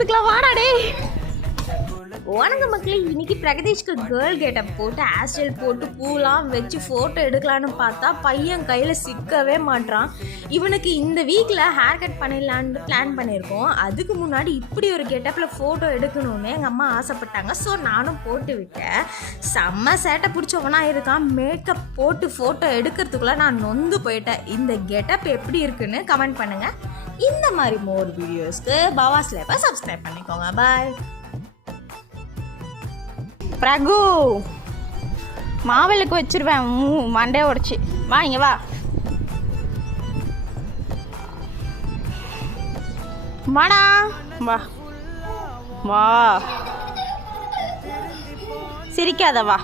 கெட்டப்புக்குலாம் வாடா டே. வணக்கம் மக்களே, இன்னைக்கு பிரகதீஷ்க்கு கேர்ள் கெட்டப் போட்டு ஹேர்ஸ்டைல் போட்டு பூலாம் வச்சு ஃபோட்டோ எடுக்கலான்னு பார்த்தா பையன் கையில் சிக்கவே மாட்டான். இவனுக்கு இந்த வீக்கில் ஹேர் கட் பண்ணிடலான்னு பிளான் பண்ணியிருக்கோம். அதுக்கு முன்னாடி இப்படி ஒரு கெட்டப்பில் ஃபோட்டோ எடுக்கணும்னு எங்கள் அம்மா ஆசைப்பட்டாங்க. ஸோ நானும் போட்டு விட்டேன். செம்ம சேட்டை பிடிச்சவனாக இருக்கான். மேக்கப் போட்டு ஃபோட்டோ எடுக்கிறதுக்குள்ளே நான் நொந்து போயிட்டேன். இந்த கெட்டப் எப்படி இருக்குன்னு கமெண்ட் பண்ணுங்கள். இந்த மாதிரி மோர் வீடியோஸ்க்கு பவாஸ் லேப்பை சப்ஸ்கிரைப் பண்ணிக்கோங்க. பாய். பிரகு மாவிளக்கு வச்சிருவேன் மண்டே உடச்சி. வா இங்க வா. வாடா வா வா, சிரிக்காத வா.